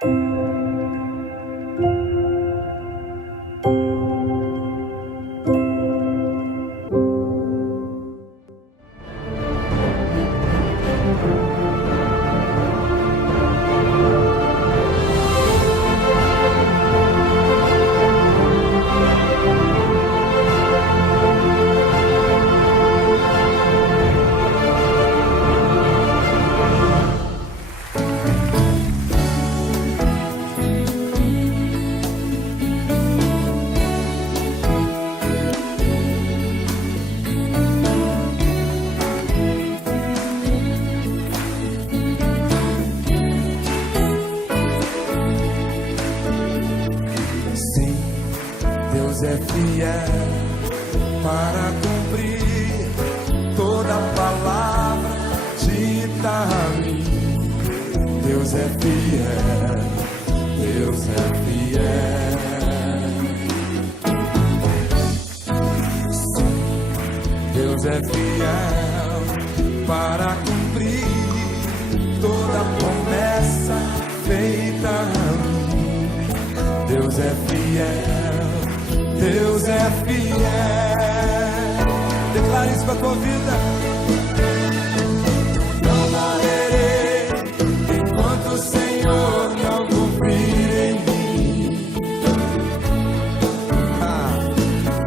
Deus é fiel para cumprir toda palavra dita a mim. Deus é fiel, Deus é fiel. Sim, Deus é fiel para cumprir toda promessa feita a mim. Deus é fiel, Deus é fiel. Declare isso para a tua vida. Não morrerei enquanto o Senhor não cumprir em mim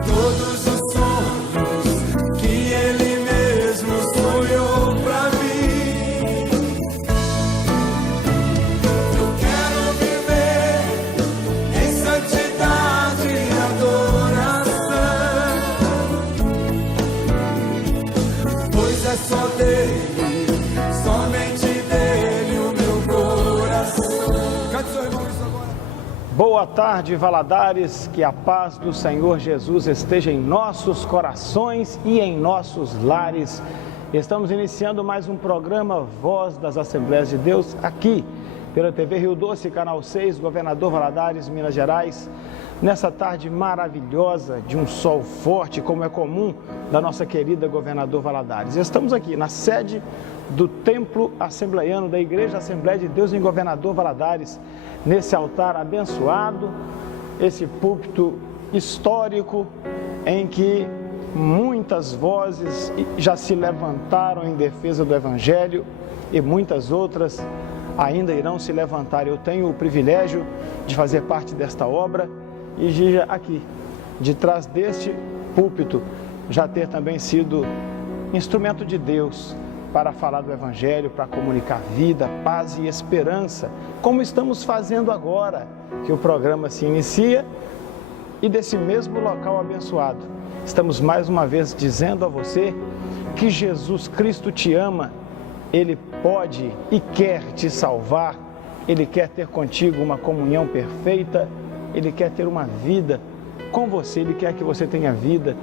todos os sonhos que Ele mesmo sonhou para mim. Eu quero viver em santidade e adoração, pois é só dele, somente dele o meu coração. Cante seu irmão isso agora. Boa tarde, Valadares, que a paz do Senhor Jesus esteja em nossos corações e em nossos lares. Estamos iniciando mais um programa Voz das Assembleias de Deus, aqui pela TV Rio Doce, Canal 6, Governador Valadares, Minas Gerais. Nessa tarde maravilhosa, de um sol forte, como é comum da nossa querida Governador Valadares. Estamos aqui na sede do Templo Assembleiano da Igreja Assembleia de Deus em Governador Valadares, nesse altar abençoado, esse púlpito histórico em que muitas vozes já se levantaram em defesa do Evangelho e muitas outras ainda irão se levantar. Eu tenho o privilégio de fazer parte desta obra e de aqui, de trás deste púlpito, já ter também sido instrumento de Deus para falar do Evangelho, para comunicar vida, paz e esperança, como estamos fazendo agora, que o programa se inicia e desse mesmo local abençoado. Estamos mais uma vez dizendo a você que Jesus Cristo te ama, Ele pode e quer te salvar, Ele quer ter contigo uma comunhão perfeita, Ele quer ter uma vida com você, Ele quer que você tenha vida.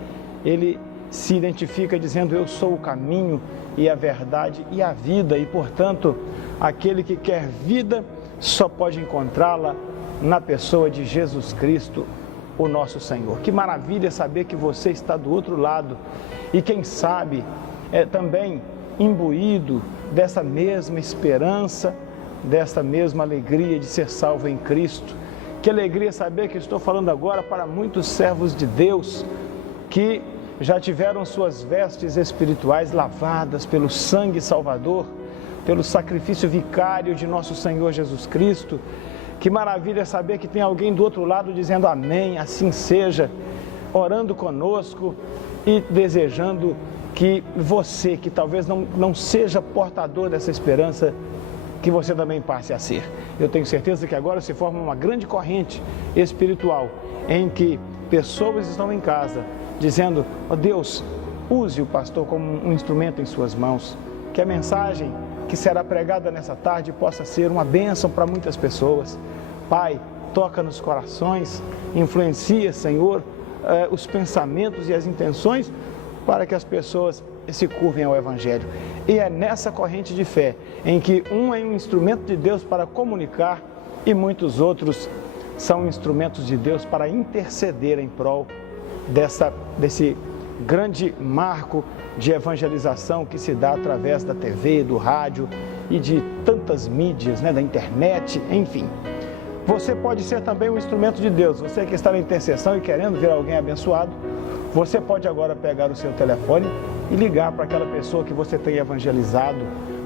Ele se identifica dizendo: eu sou o caminho e a verdade e a vida, e portanto, aquele que quer vida só pode encontrá-la na pessoa de Jesus Cristo, o nosso Senhor. Que maravilha saber que você está do outro lado e quem sabe também imbuído dessa mesma esperança, dessa mesma alegria de ser salvo em Cristo. Que alegria saber que estou falando agora para muitos servos de Deus que já tiveram suas vestes espirituais lavadas pelo sangue salvador, pelo sacrifício vicário de nosso Senhor Jesus Cristo. Que maravilha saber que tem alguém do outro lado dizendo amém, assim seja, orando conosco e desejando que você, que talvez não seja portador dessa esperança, que você também passe a ser. Eu tenho certeza que agora se forma uma grande corrente espiritual em que pessoas estão em casa dizendo: ó Deus, use o pastor como um instrumento em suas mãos, que a mensagem que será pregada nessa tarde possa ser uma bênção para muitas pessoas. Pai, toca nos corações, influencia, Senhor, os pensamentos e as intenções para que as pessoas se curvem ao Evangelho. E é nessa corrente de fé em que um é um instrumento de Deus para comunicar e muitos outros são instrumentos de Deus para interceder em prol desse grande marco de evangelização que se dá através da TV, do rádio e de tantas mídias, da internet, enfim. Você pode ser também um instrumento de Deus. Você que está na intercessão e querendo ver alguém abençoado, você pode agora pegar o seu telefone e ligar para aquela pessoa que você tem evangelizado.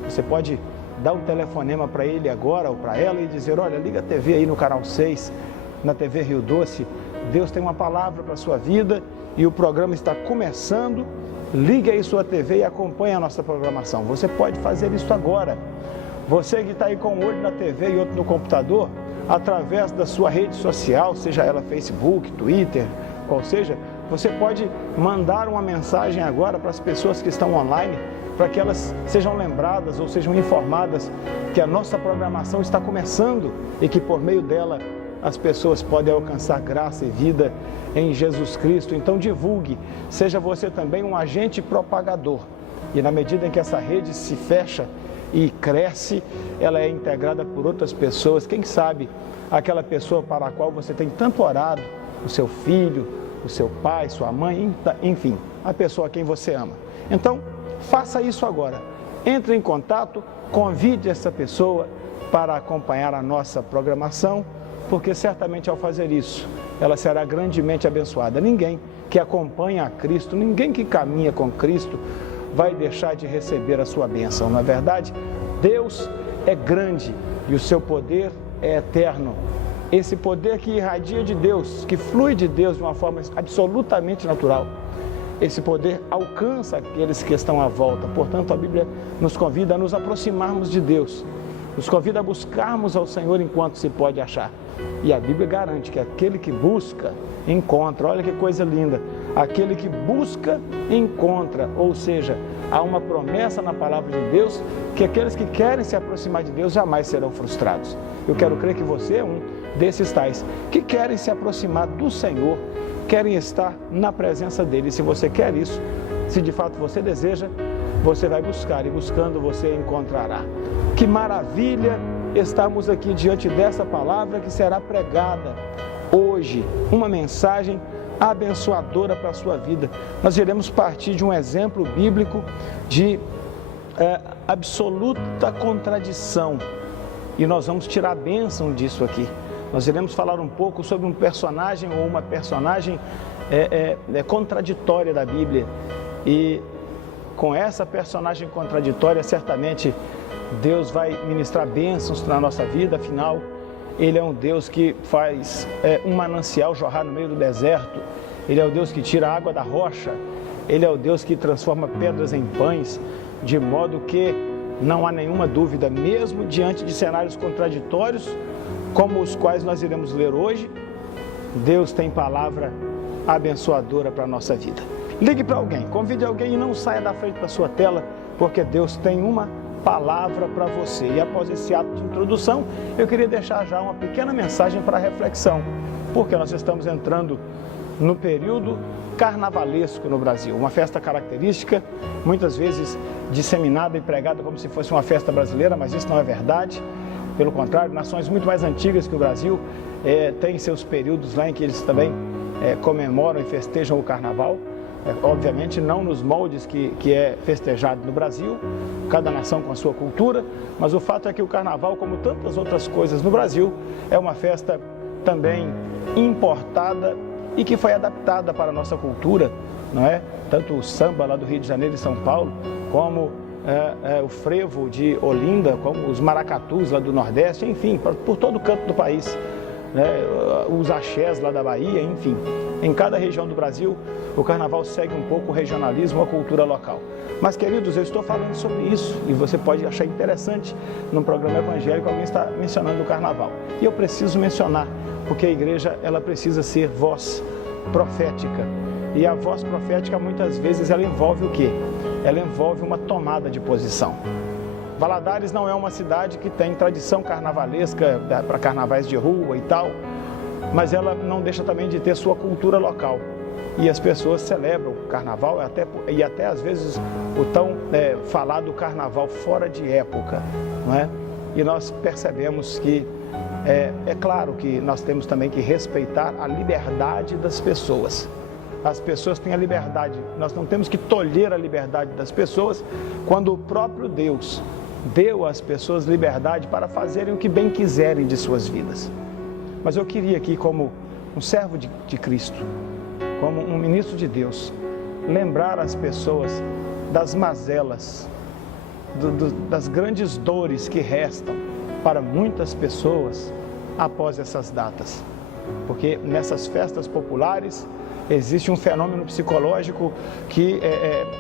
Você pode dar um telefonema para ele agora ou para ela e dizer: olha, liga a TV aí no canal 6, na TV Rio Doce. Deus tem uma palavra para a sua vida e o programa está começando. Ligue aí sua TV e acompanhe a nossa programação. Você pode fazer isso agora. Você que está aí com um olho na TV e outro no computador, através da sua rede social, seja ela Facebook, Twitter, qual seja, você pode mandar uma mensagem agora para as pessoas que estão online, para que elas sejam lembradas ou sejam informadas que a nossa programação está começando e que por meio dela as pessoas podem alcançar graça e vida em Jesus Cristo. Então divulgue, seja você também um agente propagador. E na medida em que essa rede se fecha e cresce, ela é integrada por outras pessoas. Quem sabe aquela pessoa para a qual você tem tanto orado, o seu filho, o seu pai, sua mãe, enfim, a pessoa a quem você ama. Então, faça isso agora. Entre em contato, convide essa pessoa para acompanhar a nossa programação, porque certamente ao fazer isso, ela será grandemente abençoada. Ninguém que acompanha a Cristo, ninguém que caminha com Cristo, vai deixar de receber a sua bênção, não é verdade? Deus é grande e o seu poder é eterno. Esse poder que irradia de Deus, que flui de Deus de uma forma absolutamente natural, esse poder alcança aqueles que estão à volta. Portanto, a Bíblia nos convida a nos aproximarmos de Deus, nos convida a buscarmos ao Senhor enquanto se pode achar. E a Bíblia garante que aquele que busca, encontra. Olha que coisa linda. Aquele que busca, encontra. Ou seja, há uma promessa na palavra de Deus que aqueles que querem se aproximar de Deus jamais serão frustrados. Eu quero crer que você é um desses tais que querem se aproximar do Senhor, querem estar na presença dele. E se você quer isso, se de fato você deseja, você vai buscar e buscando você encontrará. Que maravilha estarmos aqui diante dessa palavra que será pregada hoje, uma mensagem abençoadora para a sua vida. Nós iremos partir de um exemplo bíblico de absoluta contradição e nós vamos tirar a bênção disso aqui. Nós iremos falar um pouco sobre um personagem ou uma personagem contraditória da Bíblia e com essa personagem contraditória certamente Deus vai ministrar bênçãos na nossa vida. Afinal, Ele é um Deus que faz um manancial jorrar no meio do deserto. Ele é o Deus que tira a água da rocha. Ele é o Deus que transforma pedras em pães, de modo que não há nenhuma dúvida, mesmo diante de cenários contraditórios, como os quais nós iremos ler hoje, Deus tem palavra abençoadora para a nossa vida. Ligue para alguém, convide alguém e não saia da frente da sua tela, porque Deus tem uma palavra para você. E após esse ato de introdução, eu queria deixar já uma pequena mensagem para reflexão, porque nós estamos entrando no período carnavalesco no Brasil, uma festa característica, muitas vezes disseminada e pregada como se fosse uma festa brasileira, mas isso não é verdade. Pelo contrário, nações muito mais antigas que o Brasil têm seus períodos lá em que eles também comemoram e festejam o carnaval. Obviamente não nos moldes que é festejado no Brasil, cada nação com a sua cultura, mas o fato é que o carnaval, como tantas outras coisas no Brasil, é uma festa também importada e que foi adaptada para a nossa cultura, não é? Tanto o samba lá do Rio de Janeiro e São Paulo, como o frevo de Olinda, como os maracatus lá do Nordeste, enfim, por todo o canto do país. Os axés lá da Bahia, enfim, em cada região do Brasil o carnaval segue um pouco o regionalismo, a cultura local. Mas queridos, eu estou falando sobre isso e você pode achar interessante num programa evangélico alguém está mencionando o carnaval. E eu preciso mencionar, porque a igreja ela precisa ser voz profética. E a voz profética muitas vezes ela envolve o quê? Ela envolve uma tomada de posição. Valadares não é uma cidade que tem tradição carnavalesca para carnavais de rua e tal, mas ela não deixa também de ter sua cultura local. E as pessoas celebram o carnaval e até às vezes o tão falado carnaval fora de época, não é? E nós percebemos que é claro que nós temos também que respeitar a liberdade das pessoas. As pessoas têm a liberdade, nós não temos que tolher a liberdade das pessoas quando o próprio Deus deu às pessoas liberdade para fazerem o que bem quiserem de suas vidas. Mas eu queria aqui, como um servo de Cristo, como um ministro de Deus, lembrar as pessoas das mazelas, das grandes dores que restam para muitas pessoas após essas datas. Porque nessas festas populares existe um fenômeno psicológico que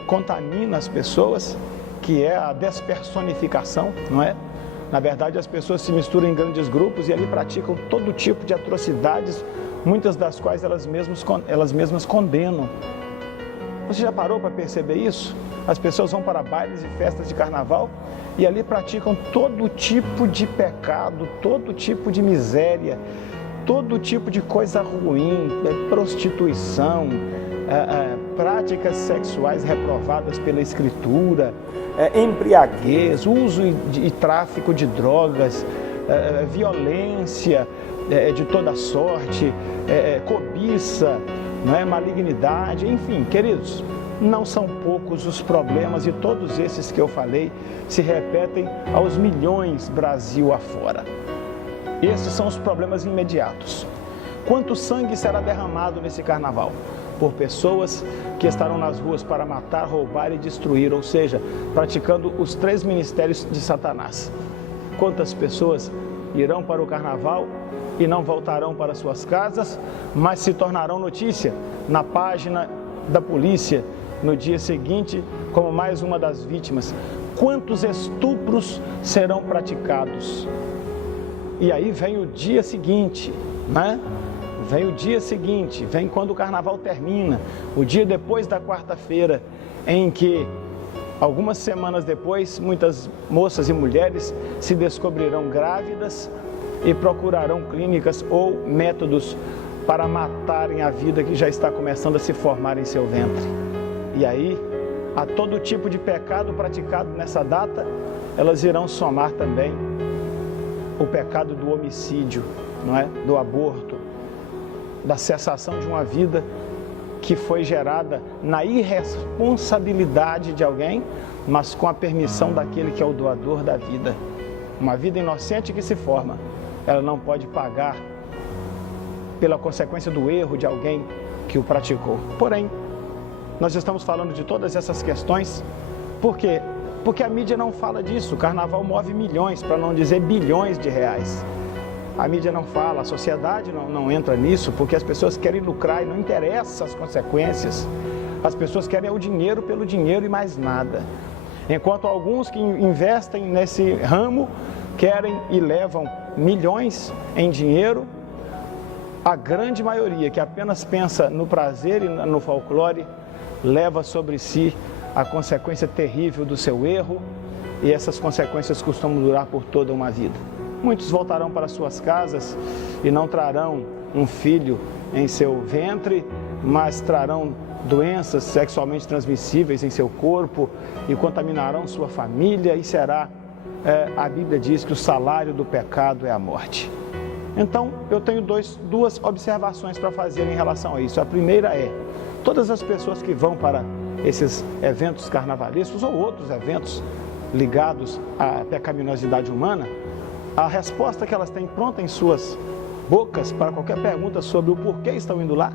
contamina as pessoas, que é a despersonificação, não é? Na verdade, as pessoas se misturam em grandes grupos e ali praticam todo tipo de atrocidades, muitas das quais elas mesmas condenam. Você já parou para perceber isso? As pessoas vão para bailes e festas de carnaval e ali praticam todo tipo de pecado, todo tipo de miséria, todo tipo de coisa ruim, prostituição, práticas sexuais reprovadas pela Escritura, embriaguez, uso e tráfico de drogas, violência de toda sorte, cobiça, malignidade, enfim, queridos, não são poucos os problemas e todos esses que eu falei se repetem aos milhões Brasil afora. Esses são os problemas imediatos. Quanto sangue será derramado nesse carnaval? Por pessoas que estarão nas ruas para matar, roubar e destruir, ou seja, praticando os 3 ministérios de Satanás. Quantas pessoas irão para o carnaval e não voltarão para suas casas, mas se tornarão notícia na página da polícia no dia seguinte como mais uma das vítimas? Quantos estupros serão praticados? E aí vem o dia seguinte, né? Vem o dia seguinte, vem quando o carnaval termina, o dia depois da quarta-feira, em que, algumas semanas depois, muitas moças e mulheres se descobrirão grávidas e procurarão clínicas ou métodos para matarem a vida que já está começando a se formar em seu ventre. E aí, a todo tipo de pecado praticado nessa data, elas irão somar também o pecado do homicídio, não é? Do aborto, da cessação de uma vida que foi gerada na irresponsabilidade de alguém, mas com a permissão daquele que é o doador da vida. Uma vida inocente que se forma, ela não pode pagar pela consequência do erro de alguém que o praticou. Porém, nós estamos falando de todas essas questões, por quê? Porque a mídia não fala disso. O carnaval move milhões, para não dizer bilhões de reais. A mídia não fala, a sociedade não entra nisso, porque as pessoas querem lucrar e não interessa as consequências. As pessoas querem o dinheiro pelo dinheiro e mais nada. Enquanto alguns que investem nesse ramo querem e levam milhões em dinheiro, a grande maioria que apenas pensa no prazer e no folclore leva sobre si a consequência terrível do seu erro, e essas consequências costumam durar por toda uma vida. Muitos voltarão para suas casas e não trarão um filho em seu ventre, mas trarão doenças sexualmente transmissíveis em seu corpo e contaminarão sua família, e será, a Bíblia diz que o salário do pecado é a morte. Então, eu tenho duas observações para fazer em relação a isso. A primeira é, todas as pessoas que vão para esses eventos carnavalescos ou outros eventos ligados à pecaminosidade humana, a resposta que elas têm pronta em suas bocas para qualquer pergunta sobre o porquê estão indo lá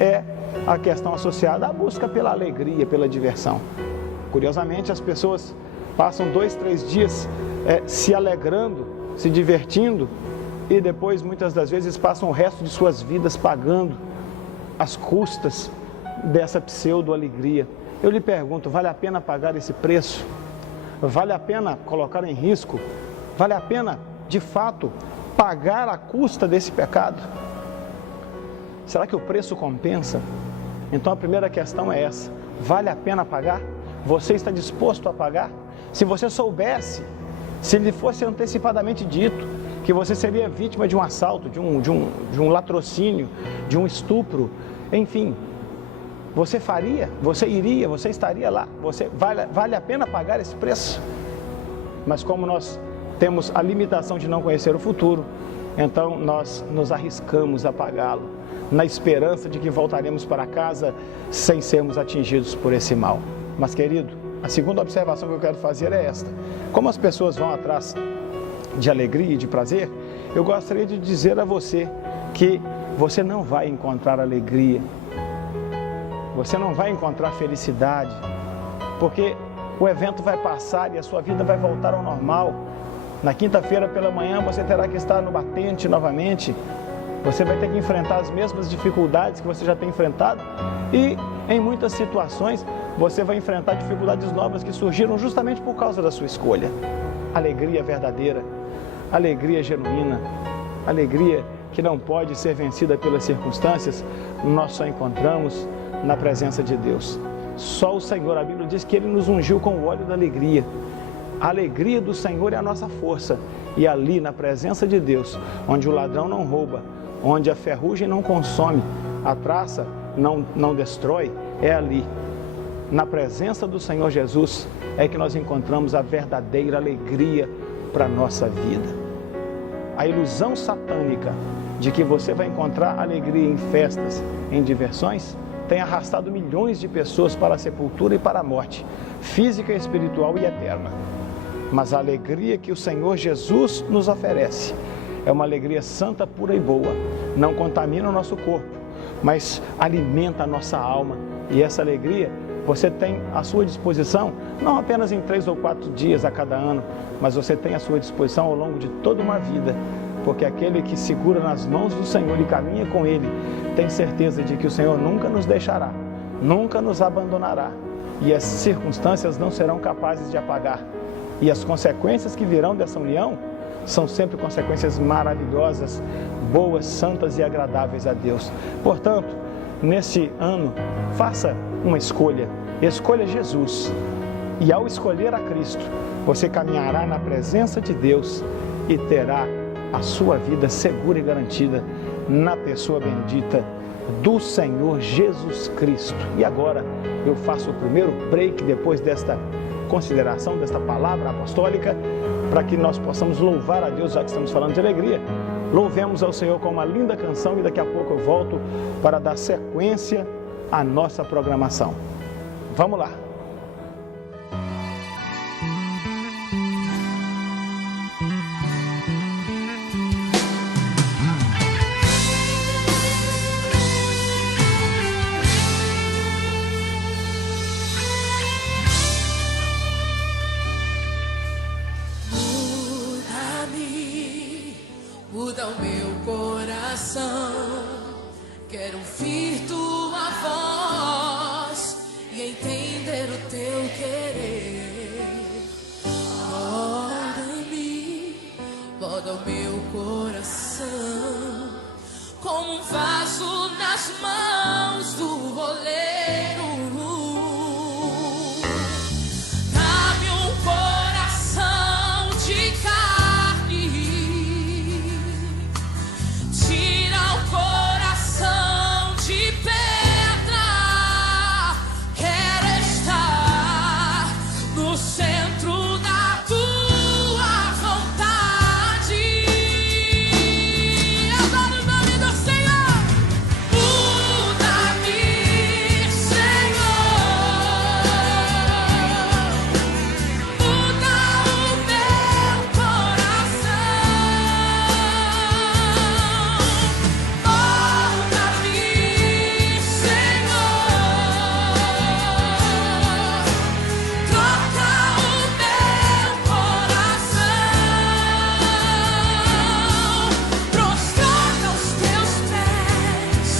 é a questão associada à busca pela alegria, pela diversão. Curiosamente, as pessoas passam 2, 3 dias se alegrando, se divertindo, e depois, muitas das vezes, passam o resto de suas vidas pagando as custas dessa pseudo-alegria. Eu lhe pergunto, vale a pena pagar esse preço? Vale a pena colocar em risco? Vale a pena, de fato, pagar a custa desse pecado? Será que o preço compensa? Então a primeira questão é essa, vale a pena pagar? Você está disposto a pagar? Se você soubesse, se lhe fosse antecipadamente dito que você seria vítima de um assalto, de um latrocínio, de um estupro, enfim, você faria? Você iria? Você estaria lá? Vale a pena pagar esse preço? Mas como nós temos a limitação de não conhecer o futuro, então nós nos arriscamos a pagá-lo, na esperança de que voltaremos para casa sem sermos atingidos por esse mal. Mas, querido, a segunda observação que eu quero fazer é esta: como as pessoas vão atrás de alegria e de prazer, eu gostaria de dizer a você que você não vai encontrar alegria, você não vai encontrar felicidade, porque o evento vai passar e a sua vida vai voltar ao normal. Na quinta-feira pela manhã você terá que estar no batente novamente, você vai ter que enfrentar as mesmas dificuldades que você já tem enfrentado e em muitas situações você vai enfrentar dificuldades novas que surgiram justamente por causa da sua escolha. Alegria verdadeira, alegria genuína, alegria que não pode ser vencida pelas circunstâncias, nós só encontramos na presença de Deus. Só o Senhor, a Bíblia diz que Ele nos ungiu com o óleo da alegria. A alegria do Senhor é a nossa força. E ali, na presença de Deus, onde o ladrão não rouba, onde a ferrugem não consome, a traça não destrói, é ali. Na presença do Senhor Jesus é que nós encontramos a verdadeira alegria para a nossa vida. A ilusão satânica de que você vai encontrar alegria em festas, em diversões, tem arrastado milhões de pessoas para a sepultura e para a morte, física, espiritual e eterna. Mas a alegria que o Senhor Jesus nos oferece é uma alegria santa, pura e boa. Não contamina o nosso corpo, mas alimenta a nossa alma. E essa alegria você tem à sua disposição, não apenas em 3 ou 4 dias a cada ano, mas você tem à sua disposição ao longo de toda uma vida. Porque aquele que segura nas mãos do Senhor e caminha com Ele, tem certeza de que o Senhor nunca nos deixará, nunca nos abandonará. E as circunstâncias não serão capazes de apagar. E as consequências que virão dessa união são sempre consequências maravilhosas, boas, santas e agradáveis a Deus. Portanto, nesse ano, faça uma escolha. Escolha Jesus. E ao escolher a Cristo, você caminhará na presença de Deus e terá a sua vida segura e garantida na pessoa bendita do Senhor Jesus Cristo. E agora eu faço o primeiro break depois desta consideração, desta palavra apostólica, para que nós possamos louvar a Deus, já que estamos falando de alegria. Louvemos ao Senhor com uma linda canção e daqui a pouco eu volto para dar sequência à nossa programação. Vamos lá! Muda o meu coração, quero ouvir tua voz e entender o teu querer. Molda o meu coração, como um vaso nas mãos do oleiro. Dá-me um coração de carne, tira o coração de pedra. Quero estar no centro da tua vontade. Adoro o nome do Senhor. Muda-me, Senhor. Muda o meu coração. Molda-me, Senhor. Troca o meu coração. Prostrado aos teus pés,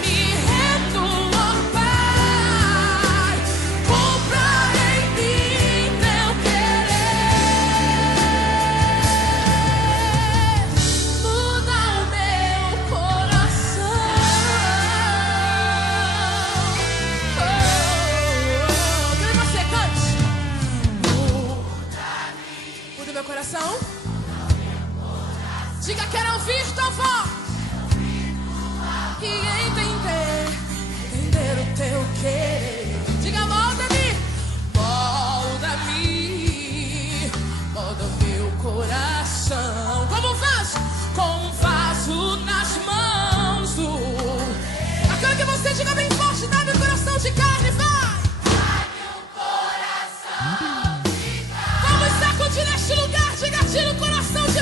me rendo, ó Pai. Cumpra em mim teu querer. Muda o meu coração. Que você cante. Muda o meu coração. Diga, quero ouvir tua voz e entender o teu querer. Diga, molda-me, molda o meu coração. Como um vaso nas mãos do... Aquilo que você diga bem forte, dá-me um coração de carne, vai! Vamos sacudir neste lugar, diga, tira o coração de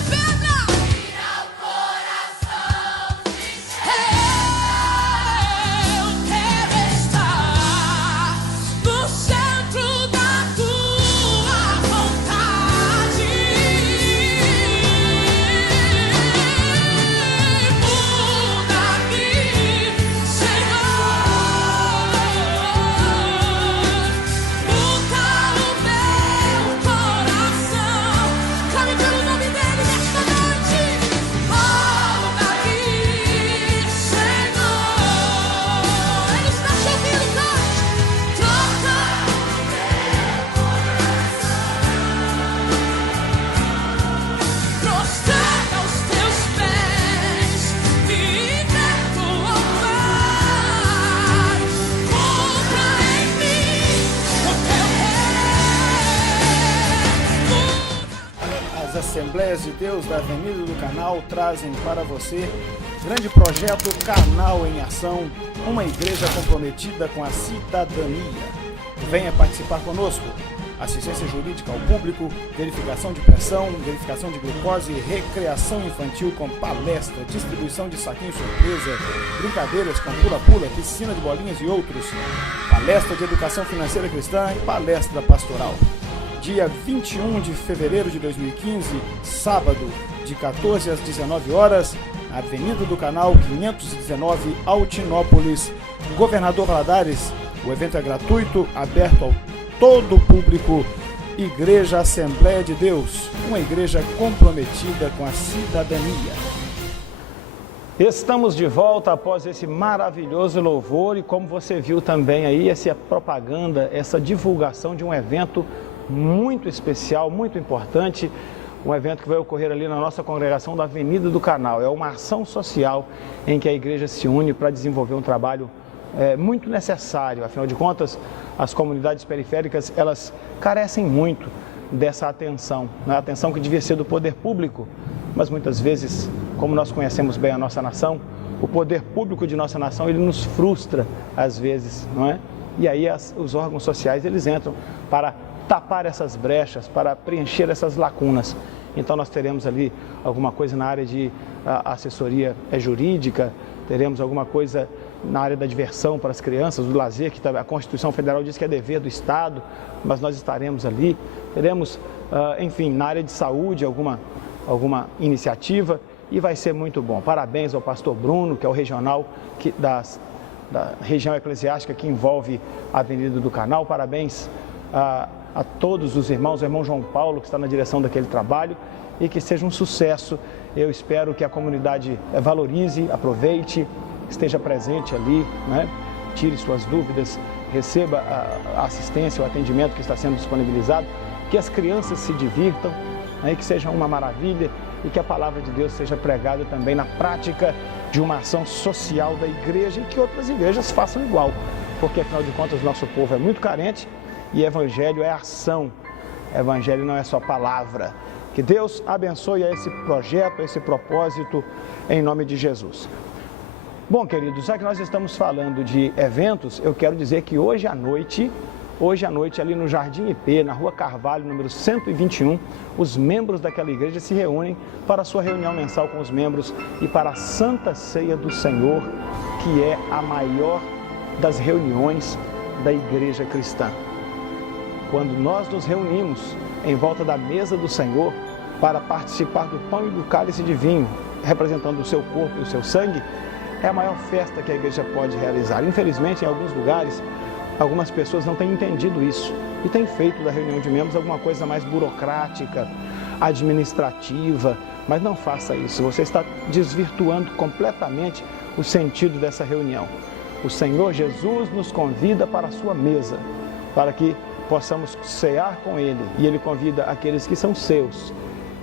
Assembleias de Deus da Avenida do Canal trazem para você grande projeto Canal em Ação, uma igreja comprometida com a cidadania. Venha participar conosco. Assistência jurídica ao público, verificação de pressão, verificação de glicose, recreação infantil com palestra, distribuição de saquinho surpresa, brincadeiras com pula-pula, piscina de bolinhas e outros, palestra de educação financeira cristã e palestra pastoral. Dia 21 de fevereiro de 2015, sábado, de 14 às 19 horas, na Avenida do Canal 519, Altinópolis, Governador Valadares. O evento é gratuito, aberto ao todo o público. Igreja Assembleia de Deus, uma igreja comprometida com a cidadania. Estamos de volta após esse maravilhoso louvor e como você viu também aí, essa propaganda, essa divulgação de um evento muito especial, muito importante, um evento que vai ocorrer ali na nossa congregação da Avenida do Canal. É uma ação social em que a igreja se une para desenvolver um trabalho muito necessário. Afinal de contas, as comunidades periféricas, elas carecem muito dessa atenção, né? A atenção que devia ser do poder público, mas muitas vezes, como nós conhecemos bem a nossa nação, o poder público de nossa nação, ele nos frustra às vezes, não é? E aí os órgãos sociais, eles entram para tapar essas brechas, para preencher essas lacunas. Então nós teremos ali alguma coisa na área de assessoria jurídica, teremos alguma coisa na área da diversão para as crianças, do lazer, que a Constituição Federal diz que é dever do Estado, mas nós estaremos ali. Teremos, enfim, na área de saúde, alguma iniciativa e vai ser muito bom. Parabéns ao pastor Bruno, que é o regional da região eclesiástica que envolve a Avenida do Canal. Parabéns a todos os irmãos, o irmão João Paulo, que está na direção daquele trabalho, e que seja um sucesso. Eu espero que a comunidade valorize, aproveite, esteja presente ali, né? Tire suas dúvidas, receba a assistência, o atendimento que está sendo disponibilizado, que as crianças se divirtam, né? Que seja uma maravilha e que a palavra de Deus seja pregada também na prática de uma ação social da igreja e que outras igrejas façam igual, porque afinal de contas nosso povo é muito carente e evangelho é ação, evangelho não é só palavra. Que Deus abençoe a esse projeto, a esse propósito, em nome de Jesus. Bom, queridos, já que nós estamos falando de eventos, eu quero dizer que hoje à noite, ali no Jardim IP, na Rua Carvalho, número 121, os membros daquela igreja se reúnem para a sua reunião mensal com os membros e para a Santa Ceia do Senhor, que é a maior das reuniões da igreja cristã. Quando nós nos reunimos em volta da mesa do Senhor para participar do pão e do cálice de vinho, representando o seu corpo e o seu sangue, é a maior festa que a igreja pode realizar. Infelizmente, em alguns lugares, algumas pessoas não têm entendido isso e têm feito da reunião de membros alguma coisa mais burocrática, administrativa, mas não faça isso. Você está desvirtuando completamente o sentido dessa reunião. O Senhor Jesus nos convida para a sua mesa, para que possamos cear com Ele, e Ele convida aqueles que são seus,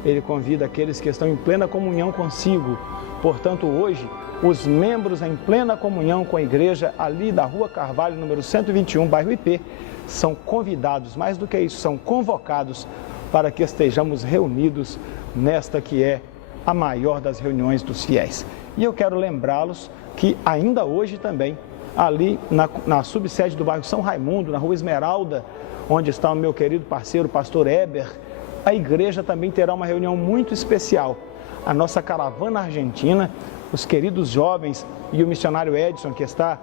Ele convida aqueles que estão em plena comunhão consigo. Portanto, hoje, os membros em plena comunhão com a igreja, ali da Rua Carvalho, número 121, bairro IP, são convidados, mais do que isso, são convocados para que estejamos reunidos nesta que é a maior das reuniões dos fiéis. E eu quero lembrá-los que ainda hoje também, ali na subsede do bairro São Raimundo, na Rua Esmeralda, onde está o meu querido parceiro, pastor Eber, a igreja também terá uma reunião muito especial. A nossa caravana argentina, os queridos jovens e o missionário Edson, que está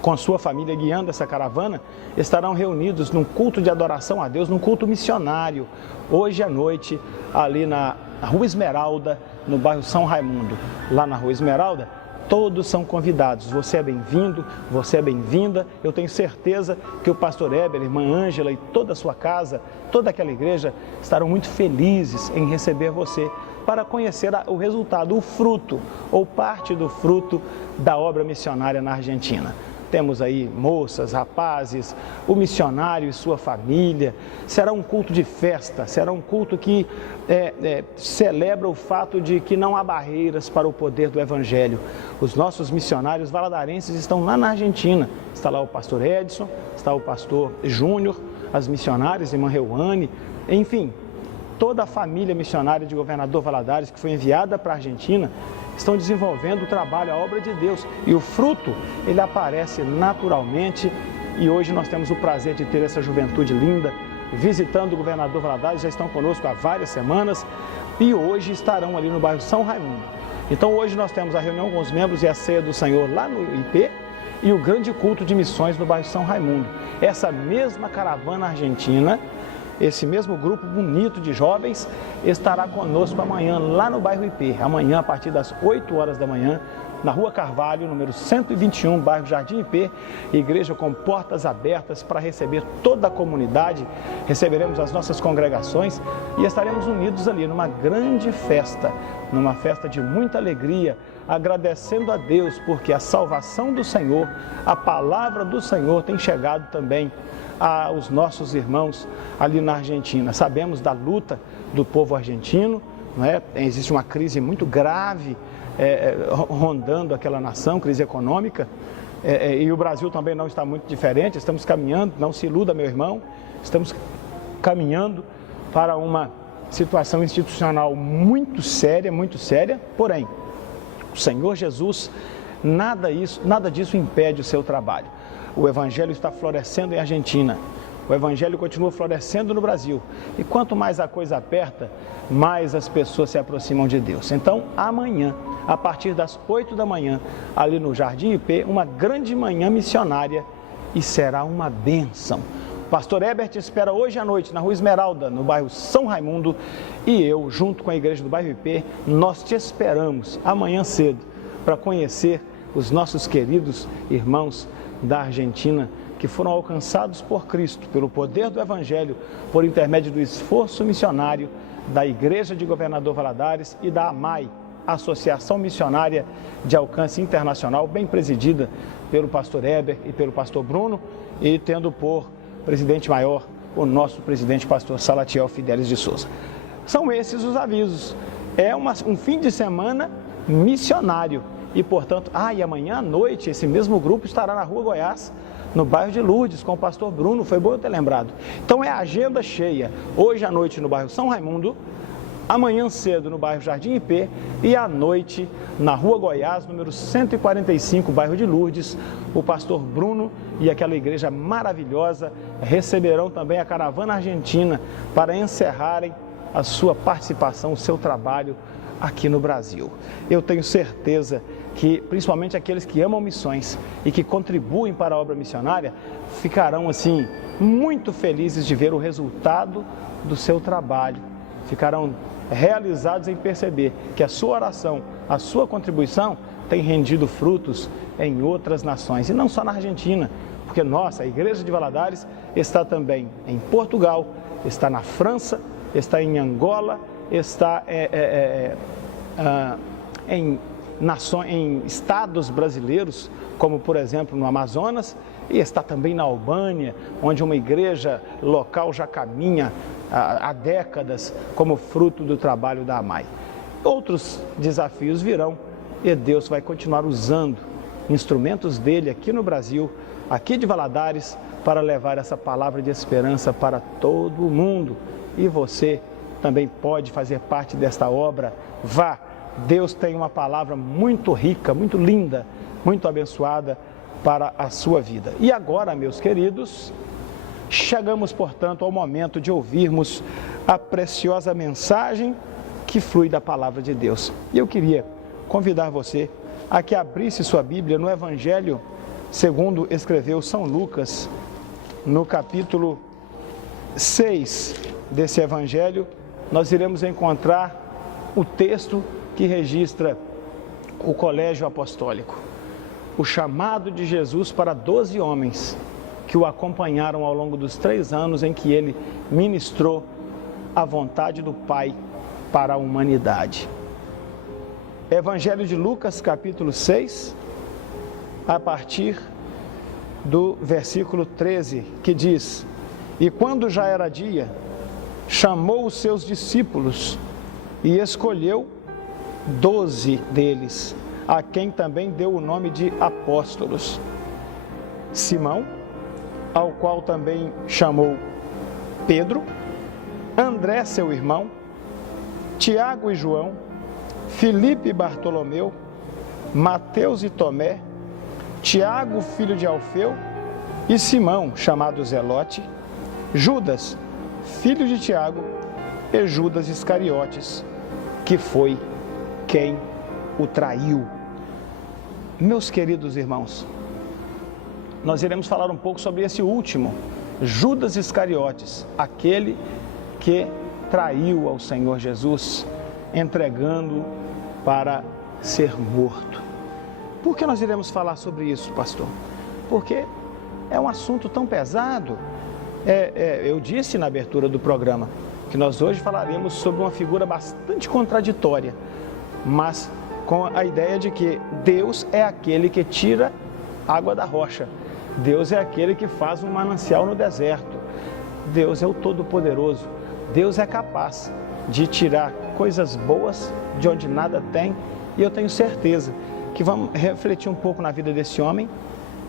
com sua família guiando essa caravana, estarão reunidos num culto de adoração a Deus, num culto missionário, hoje à noite, ali na Rua Esmeralda, no bairro São Raimundo. Lá na Rua Esmeralda, todos são convidados. Você é bem-vindo, você é bem-vinda. Eu tenho certeza que o pastor Eber, a irmã Ângela e toda a sua casa, toda aquela igreja, estarão muito felizes em receber você para conhecer o resultado, o fruto ou parte do fruto da obra missionária na Argentina. Temos aí moças, rapazes, o missionário e sua família. Será um culto de festa, será um culto que celebra o fato de que não há barreiras para o poder do Evangelho. Os nossos missionários valadarenses estão lá na Argentina. Está lá o pastor Edson, está o pastor Júnior, as missionárias, irmã Reuane, enfim, toda a família missionária de Governador Valadares, que foi enviada para a Argentina, estão desenvolvendo o trabalho, a obra de Deus. E o fruto, ele aparece naturalmente. E hoje nós temos o prazer de ter essa juventude linda visitando o Governador Valadares, já estão conosco há várias semanas e hoje estarão ali no bairro São Raimundo. Então hoje nós temos a reunião com os membros e a ceia do Senhor lá no IP e o grande culto de missões no bairro São Raimundo. Essa mesma caravana argentina, esse mesmo grupo bonito de jovens estará conosco amanhã lá no bairro IP. Amanhã, a partir das 8 horas da manhã, na Rua Carvalho, número 121, bairro Jardim IP, igreja com portas abertas para receber toda a comunidade. Receberemos as nossas congregações e estaremos unidos ali numa grande festa, numa festa de muita alegria, agradecendo a Deus porque a salvação do Senhor, a palavra do Senhor tem chegado também aos nossos irmãos ali na Argentina. Sabemos da luta do povo argentino, não é? Existe uma crise muito grave rondando aquela nação, crise econômica, e o Brasil também não está muito diferente. Estamos caminhando, não se iluda, meu irmão, estamos caminhando para uma situação institucional muito séria, porém, o Senhor Jesus, nada disso impede o seu trabalho. O Evangelho está florescendo em Argentina, o Evangelho continua florescendo no Brasil. E quanto mais a coisa aperta, mais as pessoas se aproximam de Deus. Então, amanhã, a partir das 8 da manhã, ali no Jardim IP, uma grande manhã missionária e será uma bênção. O pastor Herbert espera hoje à noite na Rua Esmeralda, no bairro São Raimundo, e eu, junto com a igreja do bairro IP, nós te esperamos amanhã cedo para conhecer os nossos queridos irmãos da Argentina, que foram alcançados por Cristo, pelo poder do Evangelho, por intermédio do esforço missionário da Igreja de Governador Valadares e da AMAI, Associação Missionária de Alcance Internacional, bem presidida pelo pastor Heber e pelo pastor Bruno, e tendo por presidente maior o nosso presidente pastor Salatiel Fidelis de Souza. São esses os avisos. É um fim de semana missionário e, portanto, e amanhã à noite esse mesmo grupo estará na Rua Goiás, no bairro de Lourdes, com o pastor Bruno. Foi bom eu ter lembrado. Então é agenda cheia. Hoje à noite no bairro São Raimundo, amanhã cedo no bairro Jardim IP e à noite na Rua Goiás, número 145, bairro de Lourdes, o pastor Bruno e aquela igreja maravilhosa receberão também a caravana argentina para encerrarem a sua participação, o seu trabalho aqui no Brasil. Eu tenho certeza que, principalmente aqueles que amam missões e que contribuem para a obra missionária, ficarão assim muito felizes de ver o resultado do seu trabalho. Ficarão realizados em perceber que a sua oração, a sua contribuição tem rendido frutos em outras nações, e não só na Argentina, porque a Igreja de Valadares está também em Portugal, está na França, está em Angola, está em estados brasileiros, como por exemplo no Amazonas, e está também na Albânia, onde uma igreja local já caminha há décadas como fruto do trabalho da AMAI. Outros desafios virão e Deus vai continuar usando instrumentos dele aqui no Brasil, aqui de Valadares, para levar essa palavra de esperança para todo o mundo. E você também pode fazer parte desta obra. Vá! Deus tem uma palavra muito rica, muito linda, muito abençoada para a sua vida. E agora, meus queridos, chegamos, portanto, ao momento de ouvirmos a preciosa mensagem que flui da palavra de Deus. E eu queria convidar você a que abrisse sua Bíblia no Evangelho segundo escreveu São Lucas, no capítulo 6 desse Evangelho, nós iremos encontrar o texto que registra o colégio apostólico, o chamado de Jesus para 12 homens que o acompanharam ao longo dos 3 anos em que ele ministrou a vontade do Pai para a humanidade. Evangelho de Lucas, capítulo 6, a partir do versículo 13, que diz: E quando já era dia, chamou os seus discípulos e escolheu 12 deles, a quem também deu o nome de apóstolos. Simão, ao qual também chamou Pedro, André, seu irmão, Tiago e João, Filipe e Bartolomeu, Mateus e Tomé, Tiago, filho de Alfeu, e Simão, chamado Zelote, Judas, filho de Tiago, e Judas Iscariotes, que foi quem o traiu. Meus queridos irmãos, nós iremos falar um pouco sobre esse último, Judas Iscariotes, aquele que traiu ao Senhor Jesus, entregando para ser morto. Por que nós iremos falar sobre isso, pastor? Porque é um assunto tão pesado. Eu disse na abertura do programa que nós hoje falaremos sobre uma figura bastante contraditória, mas com a ideia de que Deus é aquele que tira água da rocha. Deus é aquele que faz um manancial no deserto. Deus é o Todo-Poderoso. Deus é capaz de tirar coisas boas de onde nada tem, e eu tenho certeza que vamos refletir um pouco na vida desse homem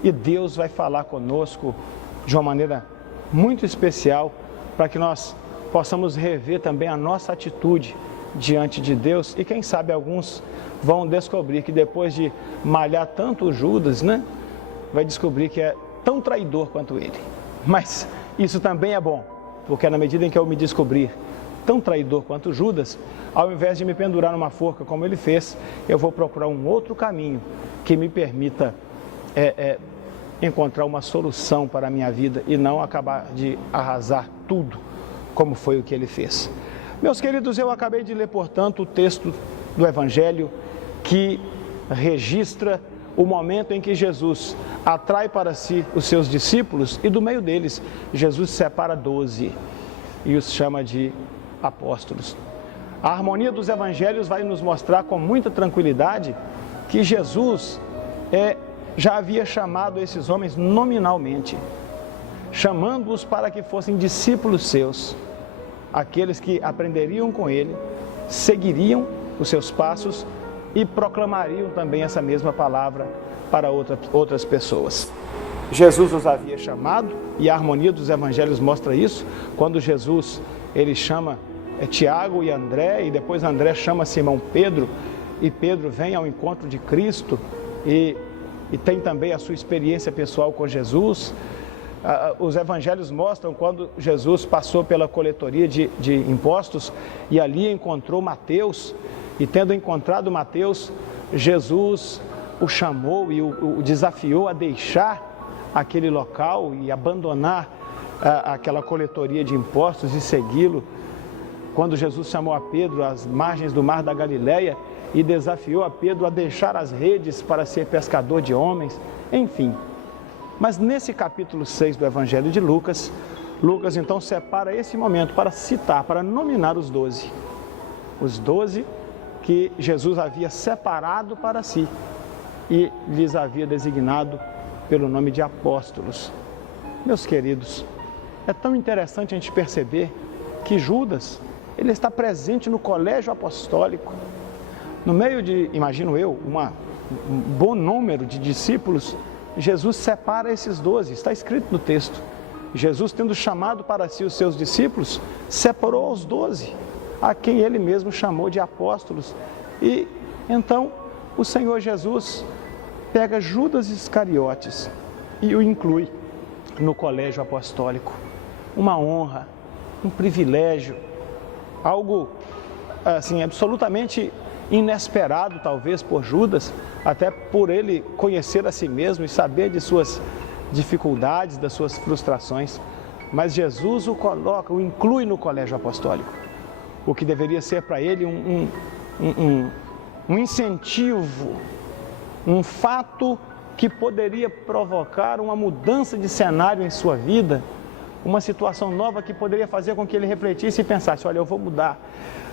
e Deus vai falar conosco de uma maneira muito especial para que nós possamos rever também a nossa atitude diante de Deus. E quem sabe alguns vão descobrir que depois de malhar tanto Judas, vai descobrir que é tão traidor quanto ele. Mas isso também é bom, porque na medida em que eu me descobrir tão traidor quanto Judas, ao invés de me pendurar numa forca como ele fez, eu vou procurar um outro caminho que me permita encontrar uma solução para a minha vida e não acabar de arrasar tudo, como foi o que ele fez. Meus queridos, eu acabei de ler, portanto, o texto do Evangelho que registra o momento em que Jesus atrai para si os seus discípulos e do meio deles, Jesus separa 12 e os chama de apóstolos. A harmonia dos evangelhos vai nos mostrar com muita tranquilidade que Jesus já havia chamado esses homens nominalmente, chamando-os para que fossem discípulos seus, aqueles que aprenderiam com ele, seguiriam os seus passos e proclamariam também essa mesma palavra para outras pessoas. Jesus os havia chamado, e a harmonia dos evangelhos mostra isso, quando Jesus ele chama Tiago e André, e depois André chama Simão Pedro, e Pedro vem ao encontro de Cristo e tem também a sua experiência pessoal com Jesus. Os evangelhos mostram quando Jesus passou pela coletoria de impostos e ali encontrou Mateus, e tendo encontrado Mateus, Jesus o chamou e o desafiou a deixar aquele local e abandonar aquela coletoria de impostos e segui-lo. Quando Jesus chamou a Pedro às margens do mar da Galileia e desafiou a Pedro a deixar as redes para ser pescador de homens, enfim. Mas nesse capítulo 6 do Evangelho de Lucas, Lucas então separa esse momento para citar, para nominar os 12. Os 12 que Jesus havia separado para si e lhes havia designado pelo nome de apóstolos. Meus queridos, é tão interessante a gente perceber que Judas, ele está presente no colégio apostólico. No meio de, imagino eu, um bom número de discípulos, Jesus separa esses 12, está escrito no texto. Jesus, tendo chamado para si os seus discípulos, separou os 12, a quem ele mesmo chamou de apóstolos. E então o Senhor Jesus pega Judas Iscariotes e o inclui no colégio apostólico. Uma honra, um privilégio, algo assim absolutamente inesperado talvez por Judas, até por ele conhecer a si mesmo e saber de suas dificuldades, das suas frustrações. Mas Jesus o coloca, o inclui no colégio apostólico, o que deveria ser para ele um incentivo, um fato que poderia provocar uma mudança de cenário em sua vida, uma situação nova que poderia fazer com que ele refletisse e pensasse: olha, eu vou mudar,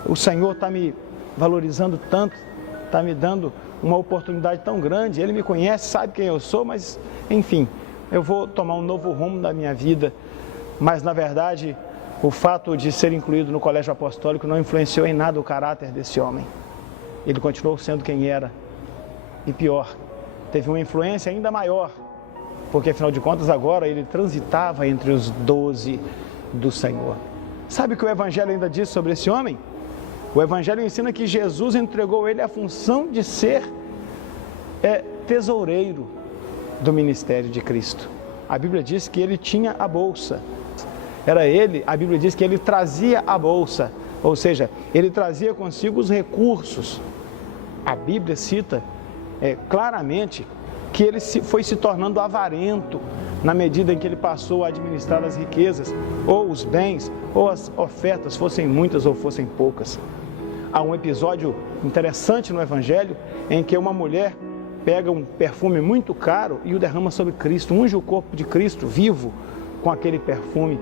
o Senhor está me valorizando tanto, está me dando uma oportunidade tão grande, Ele me conhece, sabe quem eu sou, mas enfim, eu vou tomar um novo rumo na minha vida. Mas na verdade, o fato de ser incluído no colégio apostólico não influenciou em nada o caráter desse homem. Ele continuou sendo quem era, e pior, teve uma influência ainda maior, porque afinal de contas agora ele transitava entre os 12 do Senhor. Sabe o que o Evangelho ainda diz sobre esse homem? O Evangelho ensina que Jesus entregou ele a função de ser tesoureiro do ministério de Cristo. A Bíblia diz que ele tinha a bolsa. Era ele, a Bíblia diz que ele trazia a bolsa, ou seja, ele trazia consigo os recursos. A Bíblia cita claramente que ele foi se tornando avarento na medida em que ele passou a administrar as riquezas, ou os bens, ou as ofertas, fossem muitas ou fossem poucas. Há um episódio interessante no Evangelho em que uma mulher pega um perfume muito caro e o derrama sobre Cristo, unge o corpo de Cristo vivo com aquele perfume.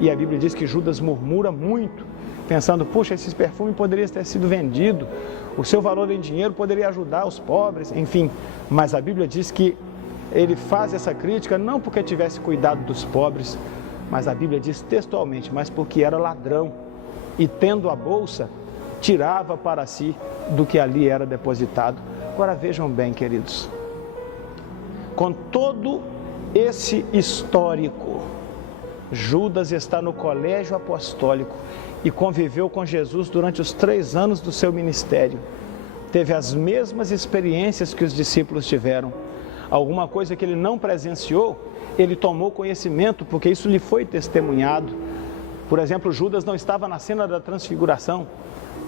E a Bíblia diz que Judas murmura muito, pensando, puxa, esse perfume poderia ter sido vendido, o seu valor em dinheiro poderia ajudar os pobres, enfim. Mas a Bíblia diz que ele faz essa crítica não porque tivesse cuidado dos pobres, mas a Bíblia diz textualmente, mas porque era ladrão e tendo a bolsa, tirava para si do que ali era depositado. Agora vejam bem, queridos, com todo esse histórico, Judas está no colégio apostólico e conviveu com Jesus durante os 3 anos do seu ministério. Teve as mesmas experiências que os discípulos tiveram. Alguma coisa que ele não presenciou, ele tomou conhecimento, porque isso lhe foi testemunhado. Por exemplo, Judas não estava na cena da transfiguração,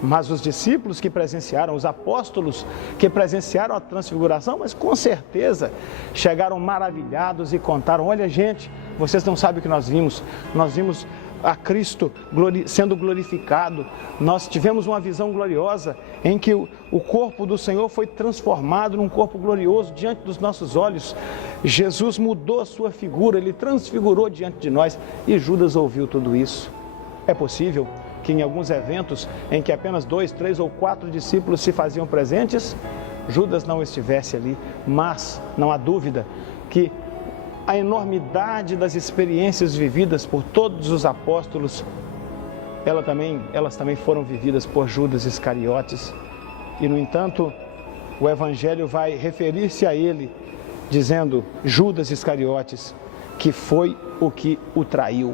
mas os discípulos que presenciaram, os apóstolos que presenciaram a transfiguração, mas com certeza chegaram maravilhados e contaram, olha gente, vocês não sabem o que nós vimos a Cristo sendo glorificado, nós tivemos uma visão gloriosa em que o corpo do Senhor foi transformado num corpo glorioso diante dos nossos olhos. Jesus mudou a sua figura, ele transfigurou diante de nós e Judas ouviu tudo isso. É possível que em alguns eventos em que apenas 2, 3 ou 4 discípulos se faziam presentes, Judas não estivesse ali, mas não há dúvida que a enormidade das experiências vividas por todos os apóstolos, elas também foram vividas por Judas Iscariotes. E, no entanto, o Evangelho vai referir-se a ele, dizendo, Judas Iscariotes, que foi o que o traiu.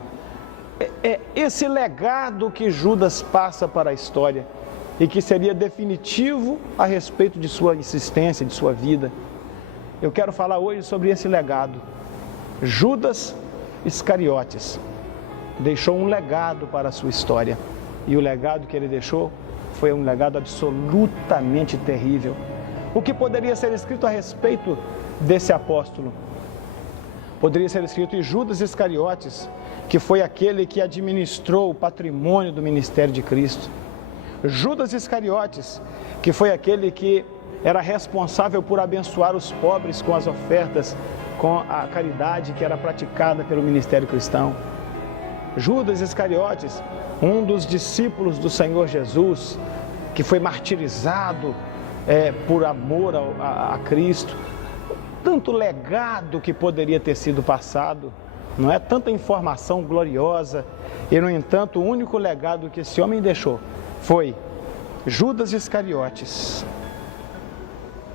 É esse legado que Judas passa para a história e que seria definitivo a respeito de sua existência, de sua vida. Eu quero falar hoje sobre esse legado. Judas Iscariotes deixou um legado para a sua história e o legado que ele deixou foi um legado absolutamente terrível. O que poderia ser escrito a respeito desse apóstolo? Poderia ser escrito em Judas Iscariotes, que foi aquele que administrou o patrimônio do ministério de Cristo. Judas Iscariotes, que foi aquele que era responsável por abençoar os pobres com as ofertas, com a caridade que era praticada pelo ministério cristão. Judas Iscariotes, um dos discípulos do Senhor Jesus, que foi martirizado por amor a Cristo. Tanto legado que poderia ter sido passado, não é? Tanta informação gloriosa, e no entanto o único legado que esse homem deixou foi Judas Iscariotes,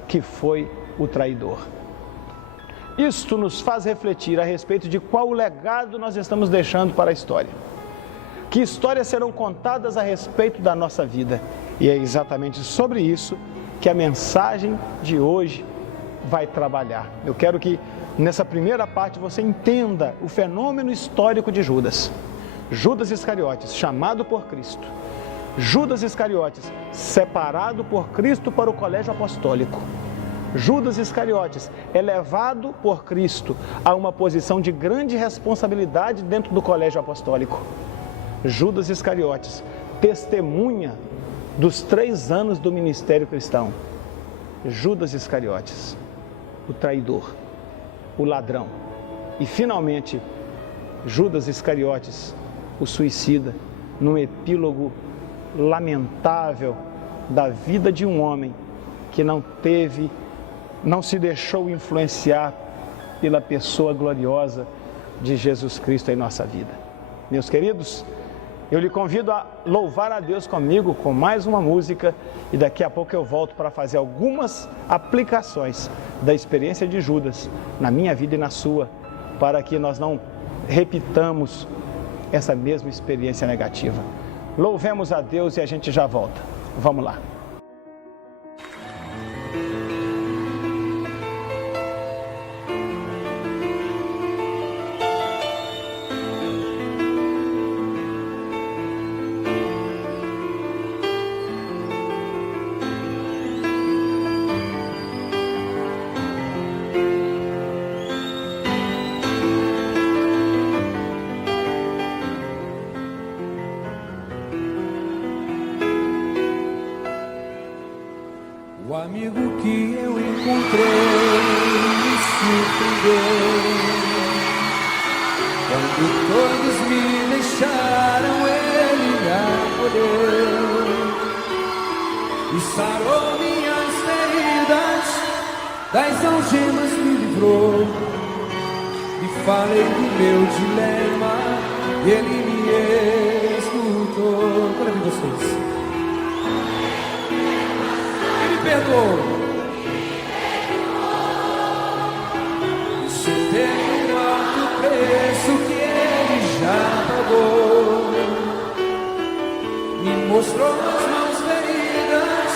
que foi o traidor. Isto nos faz refletir a respeito de qual legado nós estamos deixando para a história. Que histórias serão contadas a respeito da nossa vida? E é exatamente sobre isso que a mensagem de hoje vai trabalhar. Eu quero que nessa primeira parte você entenda o fenômeno histórico de Judas. Judas Iscariotes, chamado por Cristo. Judas Iscariotes, separado por Cristo para o colégio apostólico. Judas Iscariotes, elevado por Cristo a uma posição de grande responsabilidade dentro do colégio apostólico. Judas Iscariotes, testemunha dos 3 anos do ministério cristão. Judas Iscariotes, o traidor, o ladrão. E finalmente, Judas Iscariotes, o suicida, num epílogo lamentável da vida de um homem que não se deixou influenciar pela pessoa gloriosa de Jesus Cristo em nossa vida. Meus queridos, eu lhe convido a louvar a Deus comigo com mais uma música e daqui a pouco eu volto para fazer algumas aplicações da experiência de Judas na minha vida e na sua, para que nós não repitamos essa mesma experiência negativa. Louvemos a Deus e a gente já volta. Vamos lá. O amigo que eu encontrei me surpreendeu. Quando todos me deixaram, ele me acolheu e sarou minhas feridas, das algemas me livrou. E falei do meu dilema e ele me escutou. Quero ver vocês. Perdoou. Isso teve um alto preço que ele já pagou. Me mostrou as mãos feridas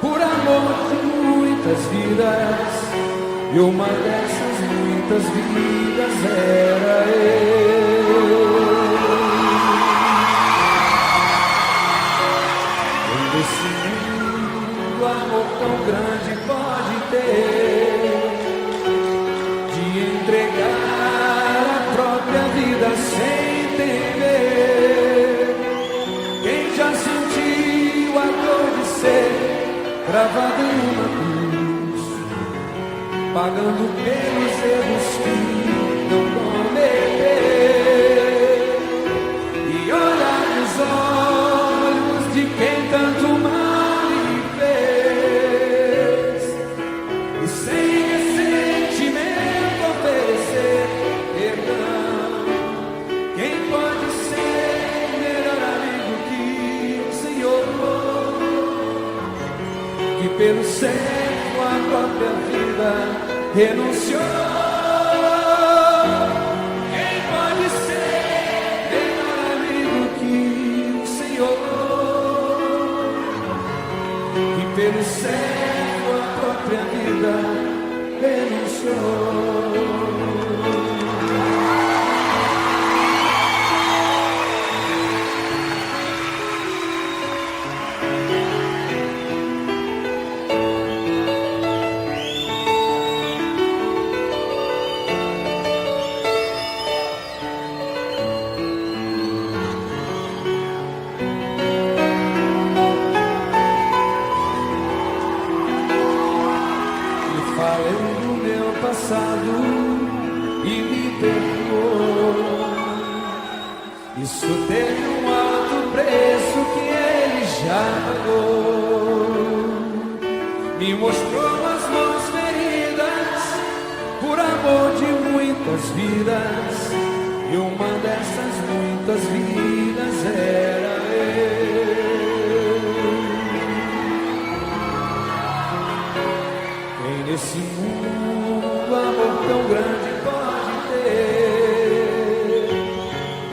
por amor de muitas vidas, e uma dessas muitas vidas era eu. Esse amor tão grande pode ter de entregar a própria vida sem temer. Quem já sentiu a dor de ser cravado em uma cruz, pagando pelos erros que não cometeu, e olhar nos olhos de quem tanto mais pelo certo a própria vida renunciou. Quem pode ser melhor amigo que o Senhor, que pelo certo a própria vida renunciou. E me perdoou. Isso teve um alto preço que ele já pagou. Me mostrou as mãos feridas por amor de muitas vidas, e uma dessas muitas vidas era eu. Quem nesse mundo amor tão grande pode ter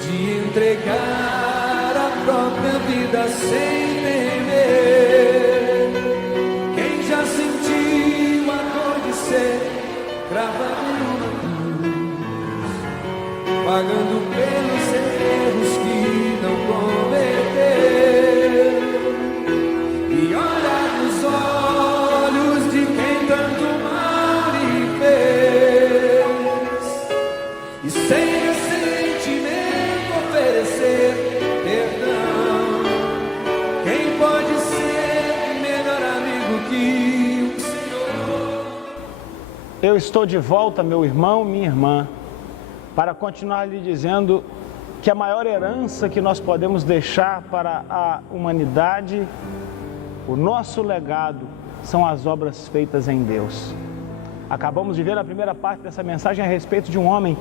de entregar a própria vida sem temer? Quem já sentiu a dor de ser cravado numa cruz, pagando pelos erros que não cometeu, e olhar nos olhos de quem tanto mal lhe fez, e sem ressentimento oferecer perdão? Quem pode ser melhor amigo que o Senhor? Eu estou de volta, meu irmão, minha irmã, para continuar lhe dizendo que a maior herança que nós podemos deixar para a humanidade, o nosso legado, são as obras feitas em Deus. Acabamos de ver a primeira parte dessa mensagem a respeito de um homem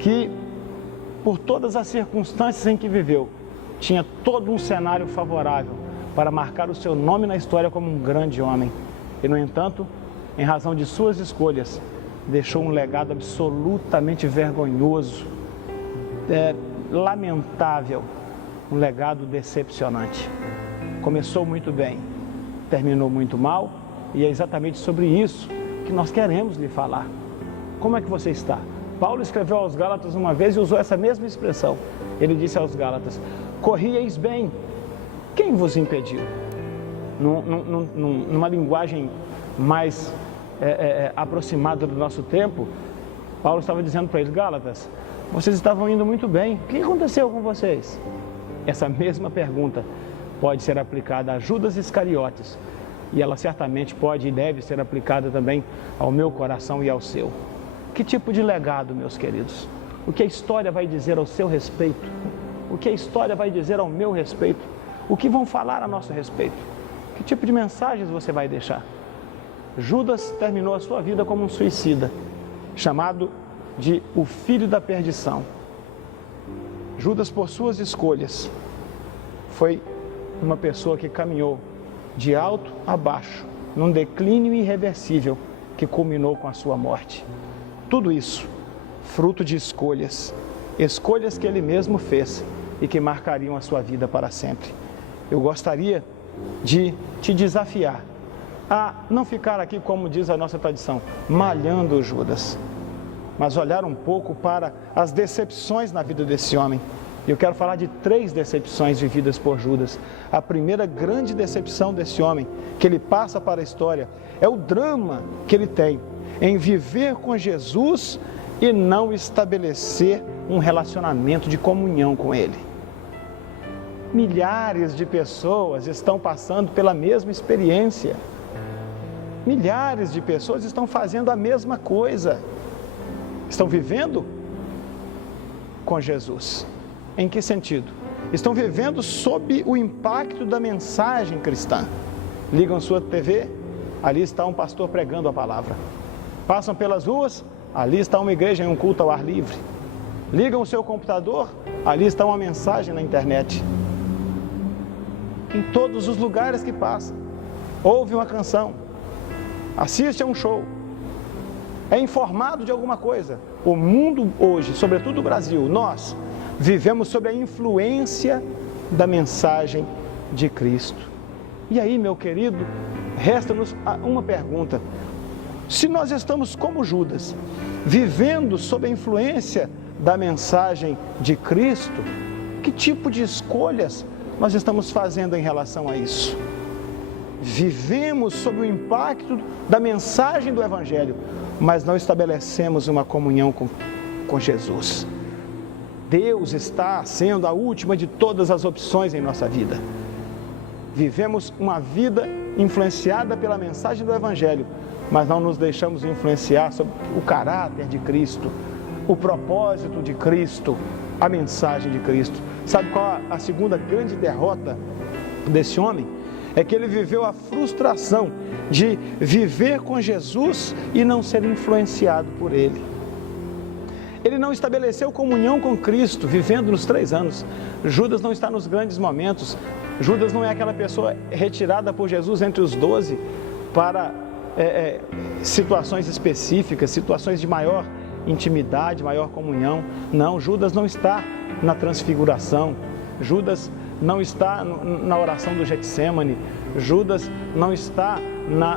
que, por todas as circunstâncias em que viveu, tinha todo um cenário favorável para marcar o seu nome na história como um grande homem. E, no entanto, em razão de suas escolhas, deixou um legado absolutamente vergonhoso, lamentável, um legado decepcionante. Começou muito bem, terminou muito mal, e é exatamente sobre isso que nós queremos lhe falar. Como é que você está? Paulo escreveu aos Gálatas uma vez e usou essa mesma expressão. Ele disse aos Gálatas: corrieis bem, quem vos impediu? Numa linguagem mais aproximada do nosso tempo, Paulo estava dizendo para eles: Gálatas, vocês estavam indo muito bem, o que aconteceu com vocês? Essa mesma pergunta pode ser aplicada a Judas Iscariotes, e ela certamente pode e deve ser aplicada também ao meu coração e ao seu. Que tipo de legado, meus queridos? O que a história vai dizer ao seu respeito? O que a história vai dizer ao meu respeito? O que vão falar a nosso respeito? Que tipo de mensagens você vai deixar? Judas terminou a sua vida como um suicida, chamado de o filho da perdição. Judas, por suas escolhas, foi uma pessoa que caminhou de alto a baixo, num declínio irreversível que culminou com a sua morte. Tudo isso fruto de escolhas que ele mesmo fez e que marcariam a sua vida para sempre. Eu gostaria de te desafiar a não ficar aqui, como diz a nossa tradição, malhando o Judas, mas olhar um pouco para as decepções na vida desse homem. Eu quero falar de 3 decepções vividas por Judas. A primeira grande decepção desse homem, que ele passa para a história, é o drama que ele tem em viver com Jesus e não estabelecer um relacionamento de comunhão com Ele. Milhares de pessoas estão passando pela mesma experiência. Milhares de pessoas estão fazendo a mesma coisa. Estão vivendo com Jesus. Em que sentido? Estão vivendo sob o impacto da mensagem cristã. Ligam sua TV, ali está um pastor pregando a palavra. Passam pelas ruas, ali está uma igreja em um culto ao ar livre. Ligam o seu computador, ali está uma mensagem na internet. Em todos os lugares que passam, ouve uma canção, assiste a um show, é informado de alguma coisa. O mundo hoje, sobretudo o Brasil, nós vivemos sob a influência da mensagem de Cristo. E aí, meu querido, resta-nos uma pergunta. Se nós estamos como Judas, vivendo sob a influência da mensagem de Cristo, que tipo de escolhas nós estamos fazendo em relação a isso? Vivemos sob o impacto da mensagem do Evangelho, mas não estabelecemos uma comunhão com Jesus. Deus está sendo a última de todas as opções em nossa vida. Vivemos uma vida influenciada pela mensagem do Evangelho, mas não nos deixamos influenciar sobre o caráter de Cristo, o propósito de Cristo, a mensagem de Cristo. Sabe qual a segunda grande derrota desse homem? É que ele viveu a frustração de viver com Jesus e não ser influenciado por Ele. Ele não estabeleceu comunhão com Cristo, vivendo nos 3 anos. Judas não está nos grandes momentos. Judas não é aquela pessoa retirada por Jesus entre os 12 para situações específicas, situações de maior intimidade, maior comunhão. Não, Judas não está na transfiguração. Judas não está na oração do Getsêmani. Judas não está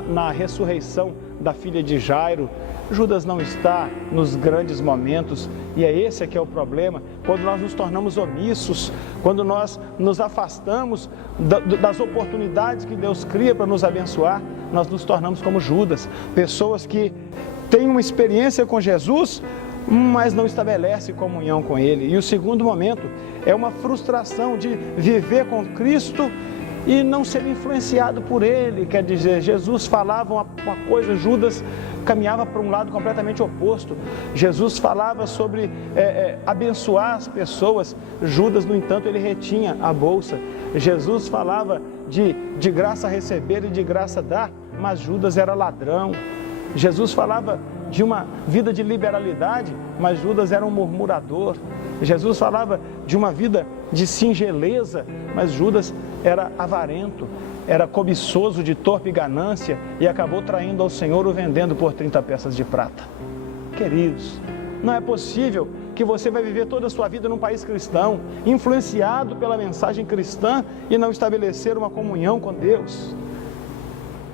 na ressurreição da filha de Jairo. Judas não está nos grandes momentos, e é esse que é o problema. Quando nós nos tornamos omissos, quando nós nos afastamos das oportunidades que Deus cria para nos abençoar, nós nos tornamos como Judas, pessoas que têm uma experiência com Jesus, mas não estabelecem comunhão com Ele. E o segundo momento é uma frustração de viver com Cristo e não ser influenciado por Ele. Quer dizer, Jesus falava uma coisa, Judas caminhava para um lado completamente oposto. Jesus falava sobre abençoar as pessoas, Judas, no entanto, ele retinha a bolsa. Jesus falava de graça receber e de graça dar, mas Judas era ladrão. Jesus falava de uma vida de liberalidade, mas Judas era um murmurador. Jesus falava de uma vida de singeleza, mas Judas era avarento, era cobiçoso de torpe ganância e acabou traindo ao Senhor, o vendendo por 30 peças de prata. Queridos, Não é possível que você vai viver toda a sua vida num país cristão, influenciado pela mensagem cristã e não estabelecer uma comunhão com Deus.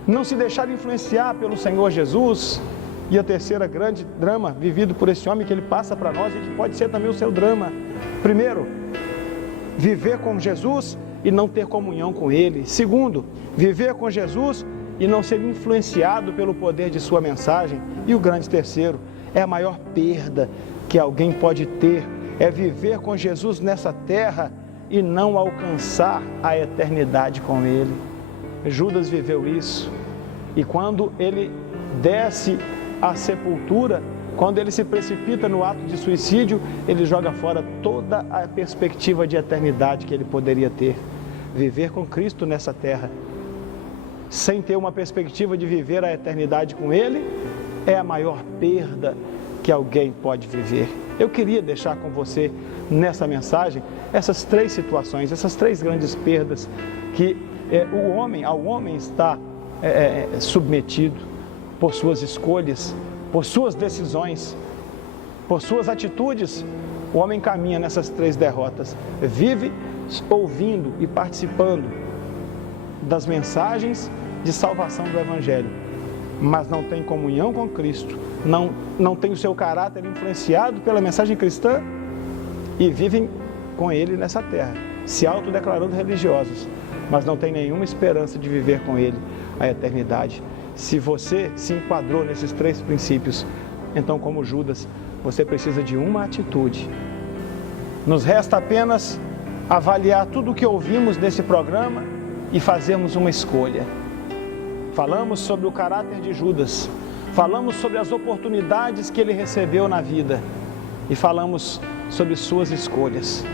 Não se deixar influenciar pelo Senhor Jesus. E a terceira grande drama vivido por esse homem que ele passa para nós e que pode ser também o seu drama. Primeiro, viver com Jesus e não ter comunhão com Ele. Segundo, viver com Jesus e não ser influenciado pelo poder de sua mensagem. E o grande terceiro, é a maior perda que alguém pode ter, é viver com Jesus nessa terra e não alcançar a eternidade com Ele. Judas viveu isso, e quando ele desce à sepultura, quando ele se precipita no ato de suicídio, ele joga fora toda a perspectiva de eternidade que ele poderia ter. Viver com Cristo nessa terra, sem ter uma perspectiva de viver a eternidade com Ele, é a maior perda que alguém pode viver. Eu queria deixar com você, nessa mensagem, essas três situações, essas três grandes perdas que ao homem está submetido por suas escolhas, por suas decisões, por suas atitudes. O homem caminha nessas três derrotas, vive ouvindo e participando das mensagens de salvação do Evangelho, mas não tem comunhão com Cristo, não tem o seu caráter influenciado pela mensagem cristã e vivem com Ele nessa terra, se autodeclarando religiosos, mas não tem nenhuma esperança de viver com Ele a eternidade. Se você se enquadrou nesses três princípios, então, como Judas, você precisa de uma atitude. Nos resta apenas avaliar tudo o que ouvimos nesse programa e fazermos uma escolha. Falamos sobre o caráter de Judas, falamos sobre as oportunidades que ele recebeu na vida e falamos sobre suas escolhas.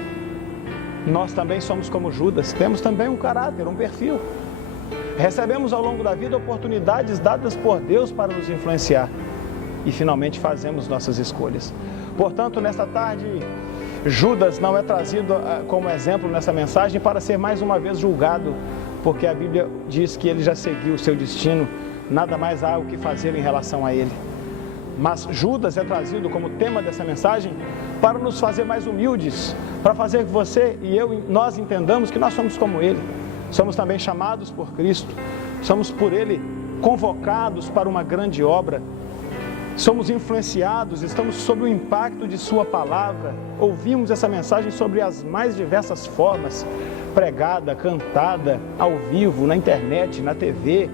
Nós também somos como Judas, temos também um caráter, um perfil. Recebemos ao longo da vida oportunidades dadas por Deus para nos influenciar e finalmente fazemos nossas escolhas. Portanto, nesta tarde, Judas não é trazido como exemplo nessa mensagem para ser mais uma vez julgado, porque a Bíblia diz que ele já seguiu o seu destino, nada mais há o que fazer em relação a ele. Mas Judas é trazido como tema dessa mensagem para nos fazer mais humildes, para fazer que você e nós entendamos que nós somos como ele. Somos também chamados por Cristo, somos por Ele convocados para uma grande obra, somos influenciados, estamos sob o impacto de Sua palavra, ouvimos essa mensagem sobre as mais diversas formas, pregada, cantada, ao vivo, na internet, na TV,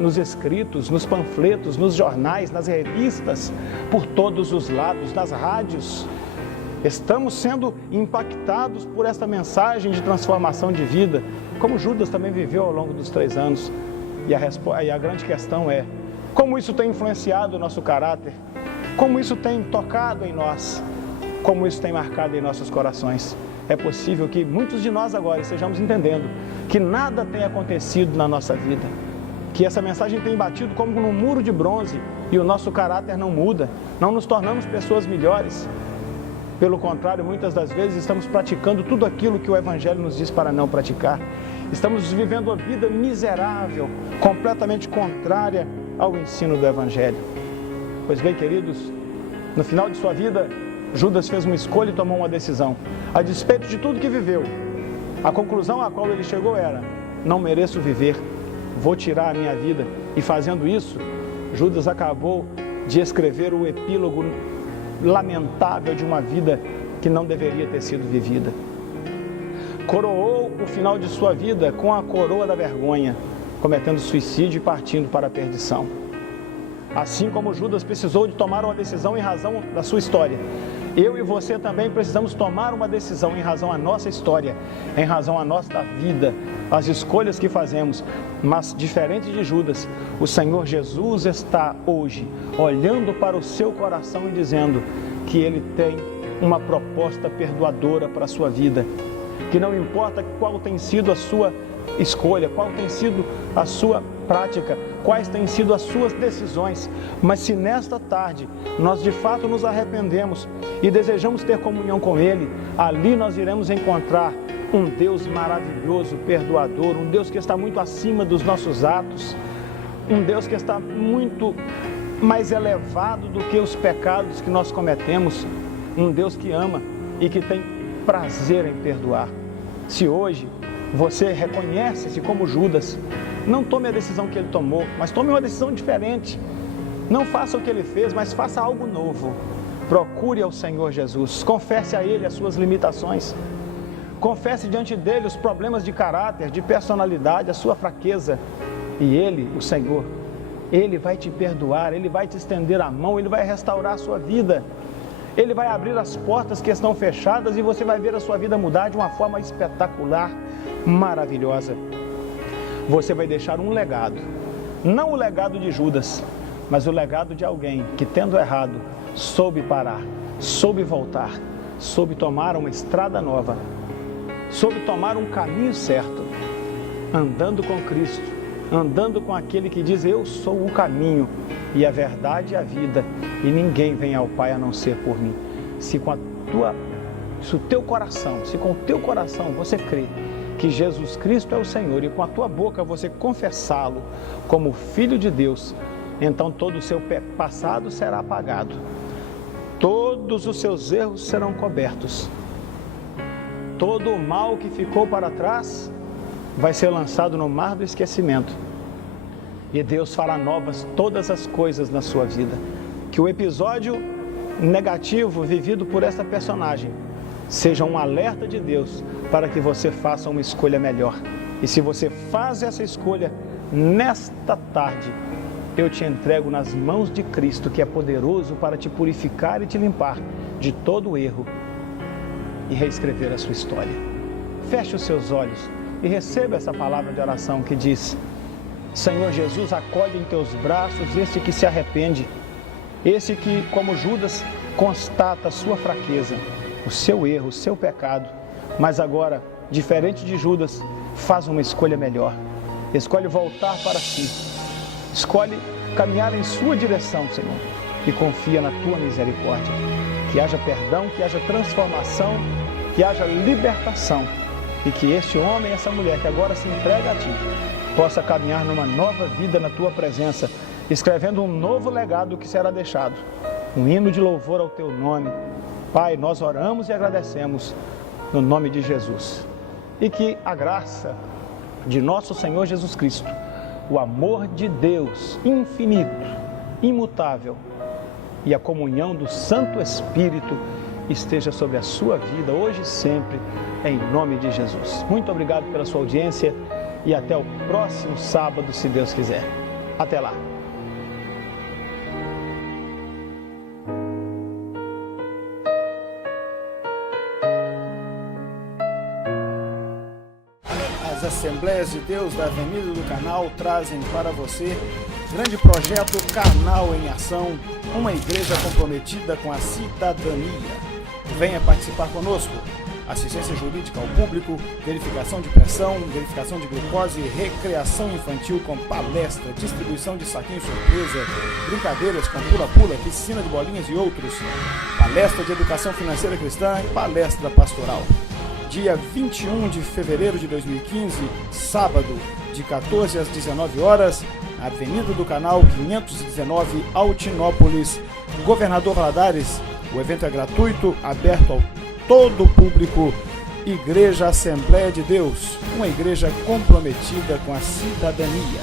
nos escritos, nos panfletos, nos jornais, nas revistas, por todos os lados, nas rádios. Estamos sendo impactados por esta mensagem de transformação de vida, como Judas também viveu ao longo dos 3 anos. E a grande questão é, como isso tem influenciado o nosso caráter? Como isso tem tocado em nós? Como isso tem marcado em nossos corações? É possível que muitos de nós agora estejamos entendendo que nada tem acontecido na nossa vida, que essa mensagem tem batido como num muro de bronze e o nosso caráter não muda, não nos tornamos pessoas melhores. Pelo contrário, muitas das vezes estamos praticando tudo aquilo que o Evangelho nos diz para não praticar. Estamos vivendo uma vida miserável, completamente contrária ao ensino do Evangelho. Pois bem, queridos, no final de sua vida, Judas fez uma escolha e tomou uma decisão. A despeito de tudo que viveu, a conclusão a qual ele chegou era: não mereço viver, vou tirar a minha vida. E fazendo isso, Judas acabou de escrever o epílogo lamentável de uma vida que não deveria ter sido vivida. Coroou o final de sua vida com a coroa da vergonha, cometendo suicídio e partindo para a perdição. Assim como Judas precisou de tomar uma decisão em razão da sua história, eu e você também precisamos tomar uma decisão em razão à nossa história, em razão à nossa vida, as escolhas que fazemos. Mas, diferente de Judas, o Senhor Jesus está hoje olhando para o seu coração e dizendo que Ele tem uma proposta perdoadora para a sua vida, que não importa qual tem sido a sua escolha, qual tem sido a sua prática, quais têm sido as suas decisões, mas se nesta tarde nós de fato nos arrependemos e desejamos ter comunhão com Ele, ali nós iremos encontrar um Deus maravilhoso, perdoador, um Deus que está muito acima dos nossos atos, um Deus que está muito mais elevado do que os pecados que nós cometemos, um Deus que ama e que tem prazer em perdoar. Se hoje você reconhece-se como Judas, não tome a decisão que ele tomou, mas tome uma decisão diferente. Não faça o que ele fez, mas faça algo novo. Procure ao Senhor Jesus, confesse a Ele as suas limitações, confesse diante dele os problemas de caráter, de personalidade, a sua fraqueza. E Ele, o Senhor, Ele vai te perdoar, Ele vai te estender a mão, Ele vai restaurar a sua vida. Ele vai abrir as portas que estão fechadas e você vai ver a sua vida mudar de uma forma espetacular, maravilhosa. Você vai deixar um legado, não o legado de Judas, mas o legado de alguém que, tendo errado, soube parar, soube voltar, soube tomar uma estrada nova, soube tomar um caminho certo, andando com Cristo, andando com aquele que diz: eu sou o caminho e a verdade e a vida, e ninguém vem ao Pai a não ser por mim. Se com o teu coração você crê que Jesus Cristo é o Senhor e com a tua boca você confessá-lo como Filho de Deus, então todo o seu passado será apagado, todos os seus erros serão cobertos, todo o mal que ficou para trás vai ser lançado no mar do esquecimento, e Deus fará novas todas as coisas na sua vida. Que o episódio negativo vivido por essa personagem seja um alerta de Deus para que você faça uma escolha melhor. E se você faz essa escolha nesta tarde, eu te entrego nas mãos de Cristo, que é poderoso para te purificar e te limpar de todo erro e reescrever a sua história. Feche os seus olhos e receba essa palavra de oração que diz: Senhor Jesus, acolhe em teus braços esse que se arrepende, esse que, como Judas, constata a sua fraqueza, o seu erro, o seu pecado, mas agora, diferente de Judas, faz uma escolha melhor. Escolhe voltar para si, escolhe caminhar em sua direção, Senhor, e confia na tua misericórdia. Que haja perdão, que haja transformação, que haja libertação, e que este homem, essa mulher que agora se entrega a ti, possa caminhar numa nova vida na tua presença, escrevendo um novo legado que será deixado, um hino de louvor ao teu nome. Pai, nós oramos e agradecemos no nome de Jesus. E que a graça de nosso Senhor Jesus Cristo, o amor de Deus infinito, imutável, e a comunhão do Santo Espírito esteja sobre a sua vida hoje e sempre, em nome de Jesus. Muito obrigado pela sua audiência e até o próximo sábado, se Deus quiser. Até lá. As Assembleias de Deus da Avenida do Canal trazem para você grande projeto Canal em Ação, uma igreja comprometida com a cidadania. Venha participar conosco. Assistência jurídica ao público, verificação de pressão, verificação de glicose, recreação infantil com palestra, distribuição de saquinho surpresa, brincadeiras com pula-pula, piscina de bolinhas e outros, palestra de educação financeira cristã e palestra pastoral. Dia 21 de fevereiro de 2015, sábado, de 14 às 19 horas, Avenida do Canal 519, Altinópolis, Governador Valadares. O evento é gratuito, aberto ao todo o público. Igreja Assembleia de Deus, uma igreja comprometida com a cidadania.